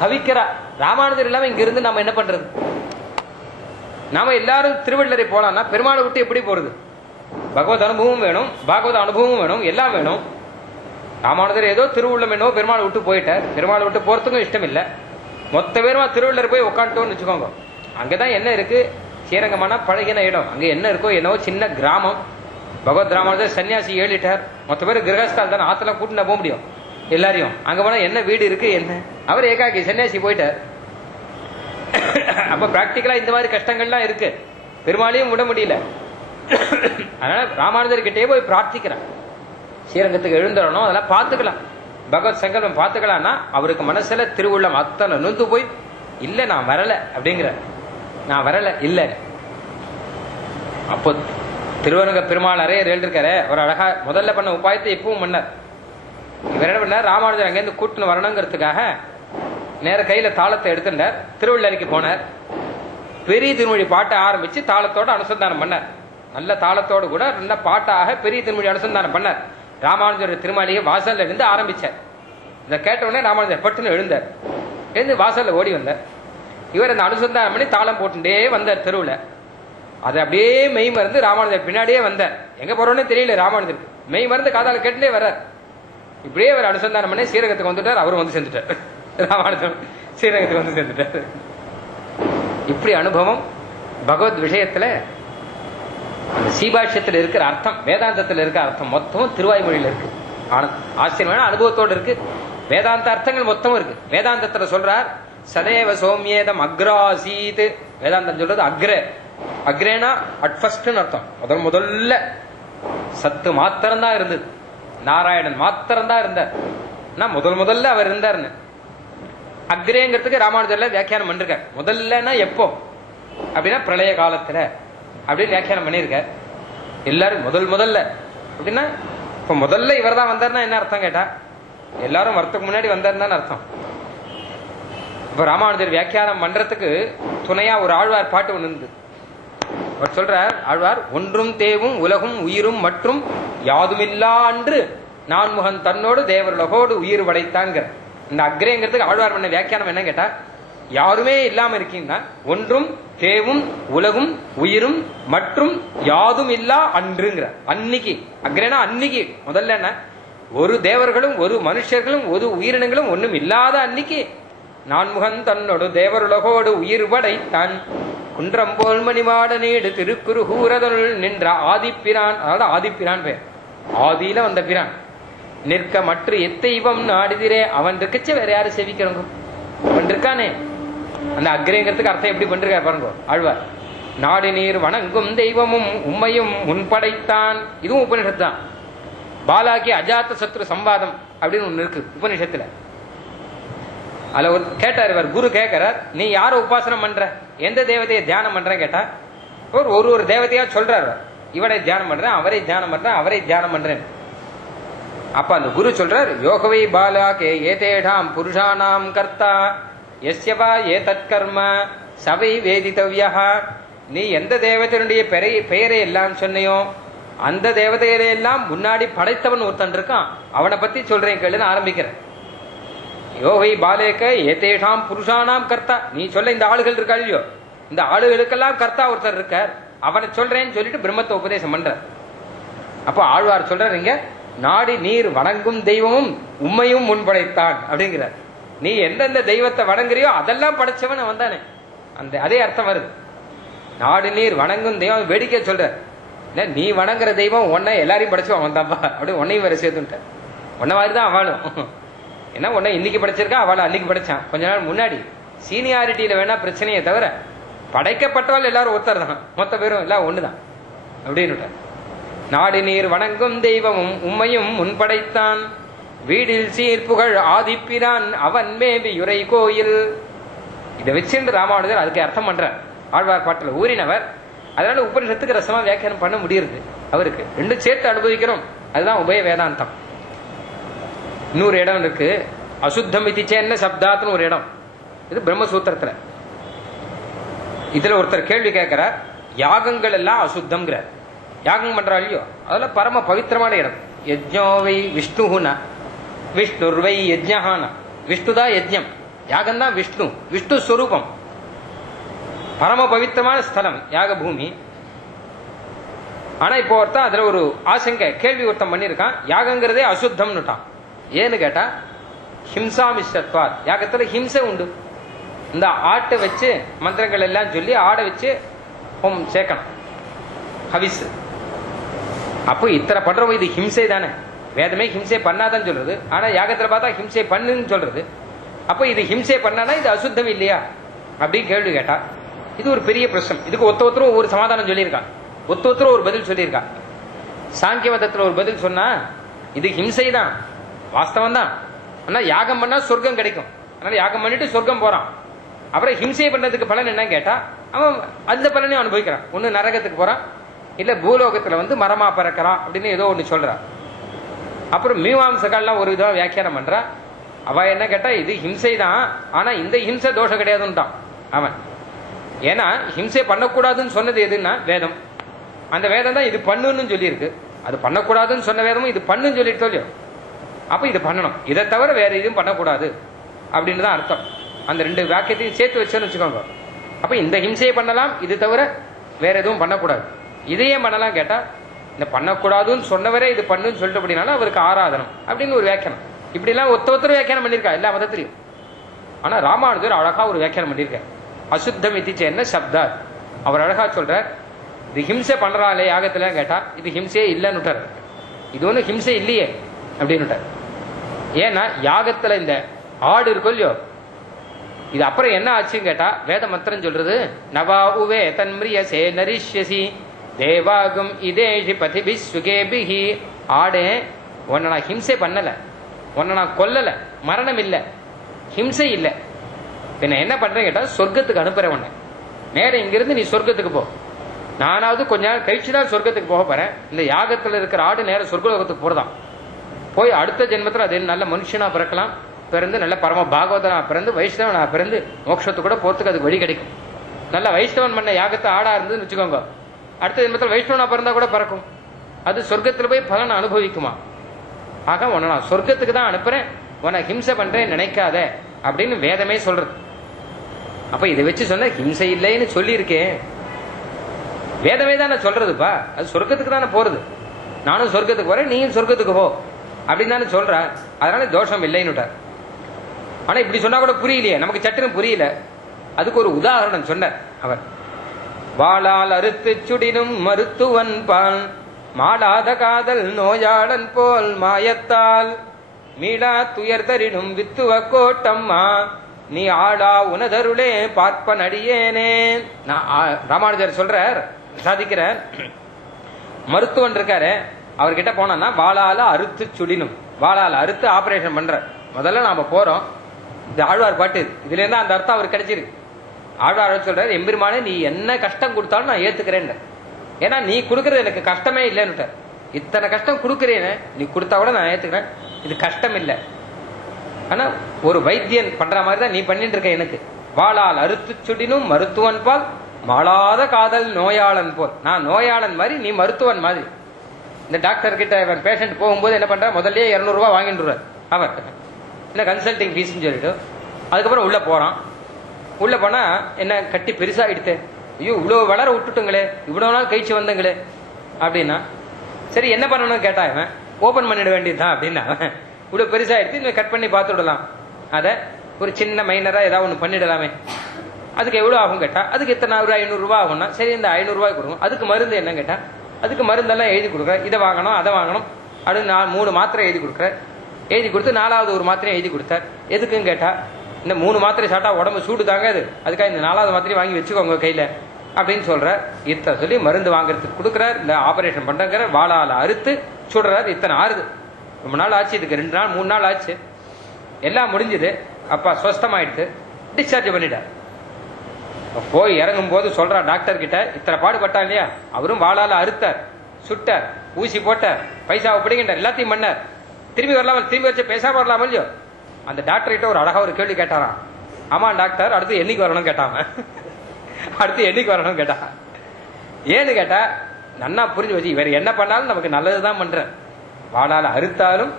தவிக்கிறா. ராமானுஜர் இல்லாம இங்க இருந்து நாம என்ன பண்றது? நாம எல்லாரும் திருவள்ளரை போலாம்னா பெருமாளை விட்டு எப்படி போறது? பகவத் அனுபவம் வேணும், பாகவத அனுபவம் வேணும், எல்லாம் வேணும். ராமானுஜர் ஏதோ திருவுள்ளம் என்னவோ பெருமாளை விட்டு போயிட்டார். பெருமாளை விட்டு போறதுக்கும் இஷ்டம் இல்லை. மொத்த பேருமா திருவள்ளர் போய் உட்காந்துட்டோம்னு வச்சுக்கோங்க. அங்கதான் என்ன இருக்கு? ஸ்ரீரங்கமான பழகின இடம். அங்க என்ன இருக்கோ என்னவோ சின்ன கிராமம். பகவத் ராமானுஜர் சன்னியாசி ஏழிட்டார். மொத்த பேர் கிரகஸ்தால் தானே, ஆத்தெல்லாம் கூட்டு போக முடியும் எல்லாரையும். அங்க போனா என்ன வீடு இருக்கு என்ன? அவர் ஏகாக்கி சன்னியாசி போயிட்டார். அப்ப பிராக்டிக்கலா இந்த மாதிரி கஷ்டங்கள்லாம் இருக்கு. பெருமாளையும் விட முடியல. அதனால ராமானுஜர் கிட்டே போய் பிரார்த்திக்கிறான். ஸ்ரீரங்கத்துக்கு எழுந்துடணும், அதெல்லாம் பார்த்துக்கலாம், பகவத் சங்கல்பம் பார்த்துக்கலாம்னா அவருக்கு மனசுல திருவுள்ளம் அத்தனை நொந்து போய் இல்ல நான் வரல அப்படிங்கிற. நான் வரல இல்ல. அப்போ திருவரங்க பெருமாள் அறையர் எழுதிருக்காரு. அவர் அழகா முதல்ல பண்ண உபாயத்தை இப்பவும் பண்ணார். இவர் என்ன பண்ணார்? ராமானுஜர் அங்கேருந்து கூட்டுன்னு வரணுங்கிறதுக்காக நேர கையில தாளத்தை எடுத்துட்டார். திருவள்ளரைக்கு போனார். பெரிய திருமொழி பாட்டை ஆரம்பிச்சு தாளத்தோட அனுசந்தானம் பண்ணார். நல்ல தாளத்தோடு கூட நல்ல பாட்டாக பெரிய திருமொழி அனுசந்தானம் பண்ணார். ராமானுஜர் திருமாளிகை வாசல்ல இருந்து ஆரம்பிச்சார். இதை கேட்ட உடனே ராமானுஜர் பட்டுன்னு எழுந்தார். எழுந்து வாசல்ல ஓடி வந்தார். இவர் அந்த அனுசந்தானம் பண்ணி தாளம் போட்டுட்டே வந்தார் தெருவில். அது அப்படியே மெய் மருந்து ராமானுஜர் பின்னாடியே வந்தார். எங்க போறோன்னு தெரியல ராமானுஜருக்கு. மெய் மருந்து காதால கேட்டுட்டே வர்றார். இப்படியே அவர் அனுசந்தானம் பண்ணி ஸ்ரீரங்கத்துக்கு வந்துட்டார். அவரும் வந்து சேர்ந்துட்டார். ராமானுஜர் ஸ்ரீரங்கத்துக்கு வந்து சேர்ந்துட்டார். இப்படி அனுபவம் பகவத் விஷயத்துல அந்த சீபாஷ்யத்தில் இருக்கிற அர்த்தம், வேதாந்தத்தில் இருக்கிற அர்த்தம் மொத்தமும் திருவாய்மொழியில இருக்கு. ஆச்சரியமான அனுபவத்தோடு இருக்கு. வேதாந்த அர்த்தங்கள் மொத்தமும் இருக்கு. வேதாந்தத்துல சொல்றார் சதேவ சௌமியேதம் அக்ராசீத். வேதாந்தம் சொல்றது அக்ர. அக்ரேனா அட் ஃபர்ஸ்ட் அர்த்தம். முதல்ல சத்து மாத்திரம்தான் இருந்தது. நாராயணன் மாத்திரம்தான் இருந்தார். முதல்ல அவர் இருந்தார்னு அக்ரேங்கிறதுக்கு ராமானுஜர்ல வியாக்கியானம் பண்ணிருக்கார். முதல்லன்னா எப்போ அப்படின்னா பிரளய காலத்துல அப்படின்னு வியாக்கியானம் பண்ணிருக்கார். எல்லாரும் முதல்ல அப்படின்னா இப்ப முதல்ல இவர் தான் வந்தார்னா என்ன அர்த்தம் கேட்டா எல்லாரும் வரத்துக்கு முன்னாடி வந்தாருன்னு அர்த்தம். இப்ப ராமானுஜர் வியாக்கியானம் பண்றதுக்கு துணையா ஒரு ஆழ்வார் பாட்டு ஒண்ணு இருந்து அவர் சொல்றார். ஆழ்வார் ஒன்றும் தேவும் உலகும் உயிரும் மற்றும் யாதுமில்லா அன்று நான்முகன் தன்னோடு தேவருலகோடு உயிர் படைத்தான்கிற. இந்த அக்ரேங்கிறதுக்கு ஆழ்வார் பண்ண வியாக்கியானம் என்ன கேட்டா யாருமே இல்லாம இருக்கீங்கன்னா ஒன்றும் தேவும் உலகும் உயிரும் மற்றும் யாதும் இல்லா அன்றுங்கிற. அன்னைக்கு அக்ரேனா அன்னைக்கு முதல்ல என்ன ஒரு தேவர்களும் ஒரு மனுஷர்களும் ஒரு உயிரினங்களும் ஒன்னும் இல்லாத அன்னைக்கு நான்முகன் தன்னோடு தேவருலகோடு உயிர் படைத்தான் குன்றம் போல் மணிமாட நீடு திருக்குறுகூரதல் நின்ற ஆதிப்பிரான். அதாவது ஆதிப்பிரான் பேர். ஆதியில வந்த பிரான் நிற்க மற்ற எத்தைவம் நாடுதிரே. அவன் இருக்கச்ச வேற யாரு சேவிக்கிறவங்க? அவன் இருக்கானே. அந்த அக்ரேங்கிறதுக்கு அர்த்தம் எப்படி பண்றாரு பாருங்க ஆழ்வார். நாடு நீர் வணங்கும் தெய்வமும் உண்மையும் முன்படைத்தான். இதுவும் உபனிஷத்து தான். பாலாக்கி அஜாத்த சத்ரு சம்வாதம் அப்படின்னு ஒண்ணு இருக்கு உபனிஷத்துல. அதுல ஒரு கேட்டார் இவர் குரு கேட்கிறார், நீ யார உபாசனம் பண்ற, எந்த தேவதையை தியானம் பண்ற கேட்டா ஒரு தேவதையா சொல்றாரு. இவரை தியானம் பண்றேன், அவரை தியானம் பண்றேன், அவரை தியானம் பண்றேன். அப்ப அந்த குரு சொல்றார் யோகவை பாலாகே ஏதேடாம் புருஷானாம் கர்த்தா எஸ்யவா ஏ தற்கர்ம சவை வேதித்தவ்யா. நீ எந்த தேவதையினுடைய பெயரை எல்லாம் சொன்னையோ அந்த தேவதையெல்லாம் முன்னாடி படைத்தவன் ஒருத்தன் இருக்கான், அவனை பத்தி சொல்றேன் கேளுன்னு ஆரம்பிக்கிறேன். யோகை பாலேக்க ஏதேஷாம் புருஷானாம் கர்த்தா. நீ சொல்ல இந்த ஆளுகள் இருக்கா இல்லையோ, இந்த ஆளுகளுக்கெல்லாம் கர்த்தா ஒருத்தர் இருக்கார், அவனை சொல்றேன்னு சொல்லிட்டு பிரம்மத்தை உபதேசம் பண்ற. அப்ப ஆழ்வார் சொல்றாரு இங்க நாடி நீர் வணங்கும் தெய்வமும் உண்மையும் முன்படைத்தான் அப்படிங்கிறார். நீ எந்தெந்த தெய்வத்தை வணங்குறியோ அதெல்லாம் படைச்சவன் அவன் தானே. அந்த அதே அர்த்தம் வருது. நாடு நீர் வணங்கும் தெய்வம் வேடிக்கை சொல்ற. நீ வணங்குற தெய்வம் உன்னை எல்லாரையும் படைச்சவன் அவன் தான்ப்பா அப்படி உன்னையும் வேற சேர்த்துட்ட. உன்ன மாதிரிதான் அவளும். ஏன்னா உன்னை இன்னைக்கு படைச்சிருக்கா, அவளை அன்னைக்கு படைச்சான் கொஞ்ச நாள் முன்னாடி. சீனியாரிட்டியில வேணா பிரச்சனையே தவிர படைக்கப்பட்டவாள் எல்லாரும் ஒருத்தர் தான், மொத்த பேரும் எல்லாம் ஒண்ணுதான் அப்படின்னு. நாடு நீர் வணங்கும் தெய்வமும் உண்மையும் முன்படைத்தான் வீடில் சீர்ப்புகழ் ஆதிப்பிரான் அவன் மேவி யுரை கோயில். இதை வச்சுட்டு ராமானுஜர் அதுக்கு அர்த்தம் பண்ற. ஆழ்வார் பாட்டில் ஊறினவர். அதனால உபனிஷத்துக்கு ரசமா வியாக்கியானம் பண்ண முடியுது அவருக்கு. ரெண்டும் சேர்த்து அனுபவிக்கிறோம். அதுதான் உபய வேதாந்தம். இன்னொரு இடம் இருக்கு, அசுத்தம் இதிச்சேன்ன சப்தாத்னு ஒரு இடம். இது பிரம்மசூத்திரத்துல. இதுல ஒருத்தர் கேள்வி கேட்கிறார், யாகங்கள் எல்லாம் அசுத்தம்ங்கிறார். யாகம் பண்றா இல்லையோ அதெல்லாம் பரம பவித்திரமான இடம். யஜ்ஞோவை விஷ்ணுனா விஷ்ணுர்வை யஜ்ஞஹானா. விஷ்ணு தான் யஜ்யம், யாகம் தான் விஷ்ணு, விஷ்ணு ஸ்வரூபம், பரம பவித்திரமான ஸ்தலம் யாக பூமி. ஆனா இப்போ ஒருத்தன் அதுல ஒரு ஆசங்க கேள்வி ஒருத்தன் பண்ணிருக்கான், யாகங்கிறதே அசுத்தம்னுட்டான். ஏன்னு கேட்டா ஹிம்சா மிஸ்ரத்வா, யாகத்துல ஹிம்சை உண்டு. இந்த ஆட்டை வச்சு மந்திரங்கள் எல்லாம் சொல்லி ஆடை வச்சு ஹோமம் சேர்க்கணும், ஹவிஸ். அப்போ இத்தனை பண்றோம், இது ஹிம்சை தானே. வேதமே ஹிம்சை பண்ணாதான் சொல்றது, ஆனா யாகத்துல பார்த்தா ஹிம்சை பண்ணுன்னு சொல்றது. அப்ப இது ஹிம்சை பண்ணானா இது அசுத்தம் இல்லையா அப்படின்னு கேள்வி கேட்டா இது ஒரு பெரிய பிரச்சனை. இதுக்கு ஒருத்தரும் ஒரு சமாதானம் சொல்லியிருக்கா, ஒருத்தரும் ஒரு பதில் சொல்லியிருக்கா. சாங்கிய மதத்துல ஒரு பதில் சொன்னா இது ஹிம்சை தான், வாஸ்தவம் தான், ஆனா யாகம் பண்ணா சொர்க்கம் கிடைக்கும், அதனால யாகம் பண்ணிட்டு சொர்க்கம் போறான். அப்புறம் ஹிம்சை பண்ணதுக்கு பலன் என்ன கேட்டா அவன் அந்த பலனையும் அனுபவிக்கிறான். ஒண்ணு நரகத்துக்கு போறான், இல்ல பூலோகத்துல மரமா பறக்கிறான் அப்படின்னு ஏதோ ஒண்ணு சொல்றான். அப்புறம் மீமாம்சகள்லாம் ஒரு விதம் வியாக்கியானம் பண்றா. அவ என்ன கேட்டா இது ஹிம்சை தான், ஆனா இந்த ஹிம்சை தோஷம் கிடையாதுன்னுட்டான் அவன். ஏன்னா ஹிம்சை பண்ணக்கூடாதுன்னு சொன்னது எதுன்னா வேதம். அந்த வேதம் தான் இது பண்ணுன்னு சொல்லியிருக்கு. அது பண்ணக்கூடாதுன்னு சொன்ன வேதமும் இது பண்ணுன்னு சொல்லிட்டு சொல்லியோ. அப்ப இது பண்ணணும், இதை தவிர வேற எதுவும் பண்ணக்கூடாது அப்படின்னு தான் அர்த்தம். அந்த ரெண்டு வாக்கியத்தையும் சேர்த்து வச்சோன்னு வச்சுக்கோங்க. அப்ப இந்த ஹிம்சையை பண்ணலாம், இது தவிர வேற எதுவும் பண்ணக்கூடாது. இதையே பண்ணலாம் கேட்டா இந்த பண்ணக்கூடாதுன்னு சொன்னவரே இது பண்ணுன்னு சொல்லிட்டு அப்படின்னாலும் அவருக்கு ஆராதனம் அப்படின்னு ஒரு வியாக்கியானம். இப்படி எல்லாம் ஒருத்தர் வியாக்கியானம் பண்ணியிருக்கா எல்லா மதத்திலையும். ஆனா ராமானுஜர் அழகா ஒரு வியாக்கியானம் பண்ணியிருக்கார், அசுத்தம் இத்திச்ச என்ன சப்தா. அவர் அழகா சொல்றார், இது ஹிம்சை பண்றாளே யாகத்துல கேட்டா இது ஹிம்சையே இல்லைன்னு விட்டார். இது ஒண்ணு ஹிம்சை இல்லையே அப்படின்னு விட்டார். ஏன்னா யாகத்துல இந்த ஆடு இருக்கும் இல்லையோ, இது அப்புறம் என்ன ஆச்சுன்னு கேட்டா வேத மந்திரம் சொல்றது, நவா உவே தன்மிரியசே நரிஷ்யசி தேவாகும் இதேஷி பதிபி சுகேபிஹி. ஆடே உன்னை நான் ஹிம்சை பண்ணல, உன்னை நான் கொல்லல, மரணம் இல்ல, ஹிம்சை இல்ல, பின்ன என்ன பண்றேன்னு கேட்டா சொர்க்கத்துக்கு அனுப்புறேன் உன்னை. நேரம் இங்கிருந்து நீ சொர்க்கத்துக்கு போ. நானாவது கொஞ்ச நாள் கழிச்சுதான் சொர்க்கத்துக்கு போக போறேன். இந்த யாகத்துல இருக்கிற ஆடு நேரம் சொர்க்கலோகத்துக்கு போறதான். போய் அடுத்த ஜென்மத்தில் அது நல்ல மனுஷனா பிறக்கலாம், பிறந்து நல்ல பரம பாகவதனா பிறந்து வைஷ்ணவனா பிறந்து மோட்சத்துக்கு கூட போறதுக்கு அதுக்கு வழி கிடைக்கும். நல்ல வைஷ்ணவன் பண்ண யாகத்தை ஆடா இருந்துன்னு வச்சுக்கோங்க, அடுத்த ஜென்மத்தில் வைஷ்ணவனா பிறந்தா கூட பிறக்கும். அது சொர்க்கத்துல போய் பலனை அனுபவிக்குமா. ஆக உன்னை நான் சொர்க்கத்துக்கு தான் அனுப்புறேன், உன்னை ஹிம்சை பண்றேன் நினைக்காத அப்படின்னு வேதமே சொல்றது. அப்ப இதை வச்சு சொன்ன ஹிம்சை இல்லைன்னு சொல்லி இருக்கேன், வேதமே தானே சொல்றதுப்பா. அது சொர்க்கத்துக்கு தானே போறது, நானும் சொர்க்கத்துக்கு போறேன் நீயும் சொர்க்கத்துக்கு போ அப்படின்னு தானே சொல்ற, அதனால தோஷம் இல்லைன்னுட்டார். ஆனா இப்படி சொன்னா கூட புரியலையே, நமக்கு சட்டுன்னு புரியல. அதுக்கு ஒரு உதாரணம் சொன்னார் அவர். வாளால் அறுத்து சுடினும் மருத்துவன் பால் மாடாத காதல் நோயாளன் போல் மாயத்தால் மீளா துயர் தரினும் வித்துவ கோட்டம்மா நீ ஆளா உனதருளே பார்ப்ப நடியேனே. ராமானுஜர் சொல்றார், சாதிக்கிறார், மருத்துவன் இருக்காரு, அவர்கிட்ட போனா வாளால அறுத்து சுடினும், வாளால அறுத்து ஆபரேஷன் பண்ற. முதல்ல நாம போறோம், இந்த ஆழ்வார் பாட்டு இதுல இருந்தா அந்த அர்த்தம் அவருக்கு கிடைச்சிருக்கு. ஆழ்வார் சொல்றாரு, எம்பெருமானே நீ என்ன கஷ்டம் கொடுத்தாலும் நான் ஏத்துக்கிறேன், ஏன்னா நீ கொடுக்கறது எனக்கு கஷ்டமே இல்லைன்னு. இத்தனை கஷ்டம் கொடுக்கறேன்னு நீ கொடுத்தா கூட நான் ஏத்துக்கிறேன், இது கஷ்டம் இல்லை. ஆனா ஒரு வைத்தியன் பண்ற மாதிரி தான் நீ பண்ணிட்டு இருக்க எனக்கு. வாளால் அறுத்து சுடினும் மருத்துவன் பால் மாளாத காதல் நோயாளன் போல். நான் நோயாளன் மாதிரி, நீ மருத்துவன் மாதிரி. இந்த டாக்டர் கிட்ட இவன் பேஷண்ட் போகும்போது என்ன பண்ற, முதல்ல 200 ரூபாய் வாங்கிட்டு அவர், இல்ல கன்சல்டிங் ஃபீஸ் சொல்லிட்டு. அதுக்கப்புறம் உள்ள போறான். உள்ள போனா என்ன கட்டி பெருசாகிடுது, ஐயோ இவ்வளவு வளர விட்டுட்டுங்களே, இவ்வளவு நாள் கழிச்சு வந்தங்களே அப்படின்னா. சரி என்ன பண்ணணும்னு கேட்டா இவன், ஓபன் பண்ணிட வேண்டியதுதான் அப்படின்னா. இவ்வளவு பெருசாகிடுச்சு, இவன் கட் பண்ணி பார்த்து விடலாம், அதை ஒரு சின்ன மைனரா ஏதாவது ஒண்ணு பண்ணிடலாமே. அதுக்கு எவ்வளவு ஆகும் கேட்டா, அதுக்கு எத்தனை 500 ரூபாய் ஆகும்னா, சரி இந்த 500 ரூபாய் கொடுக்கும். அதுக்கு மருந்து என்ன கேட்டா, அதுக்கு மருந்தெல்லாம் எழுதி கொடுக்குற, இதை வாங்கணும் அதை வாங்கணும், அது 3 மாத்திரை எழுதி கொடுக்குற. எழுதி கொடுத்து 4வது ஒரு மாத்திரையும் எழுதி கொடுத்தார். எதுக்குன்னு கேட்டா, இந்த 3 மாத்திரை சாப்பிட்டா உடம்பு சூடு தாங்காது, அதுக்காக இந்த 4வது மாத்திரை வாங்கி வச்சுக்கோங்க கையில அப்படின்னு சொல்ற. இத்தனை சொல்லி மருந்து வாங்குறதுக்கு கொடுக்குறார், இந்த ஆபரேஷன் பண்றங்கிற வாளால அறுத்து சுடுறாரு. இத்தனை ஆறுது, ரொம்ப நாள் ஆச்சு, இதுக்கு 2 நாள் 3 நாள் ஆச்சு, எல்லாம் முடிஞ்சது. அப்பா சொஸ்தமாயிடுச்சு, டிஸ்சார்ஜ் பண்ணிட்டார். போய் இறங்கும் போது சொல்றா டாக்டர் கிட்ட, இத்தனை பாடுபட்டா இல்லையா, அவரும் வாளால அறுத்தார், சுட்டார், ஊசி போட்டார், பைசாவை பிடிக்கின்றார், எல்லாத்தையும் பண்ணார். திரும்பி வரலாமல், திரும்பி வச்சு பேசாம வரலாம் இல்லையோ. அந்த டாக்டர் கிட்ட ஒரு அழகா ஒரு கேள்வி கேட்டாராம். ஆமா டாக்டர், அடுத்து என்னைக்கு வரணும் கேட்டாங்க. அடுத்து என்னைக்கு வரணும் கேட்டா, ஏன்னு கேட்டா நன்னா புரிஞ்சு வச்சு, இவர் என்ன பண்ணாலும் நமக்கு நல்லதுதான் பண்ற. வாளால அறுத்தாலும்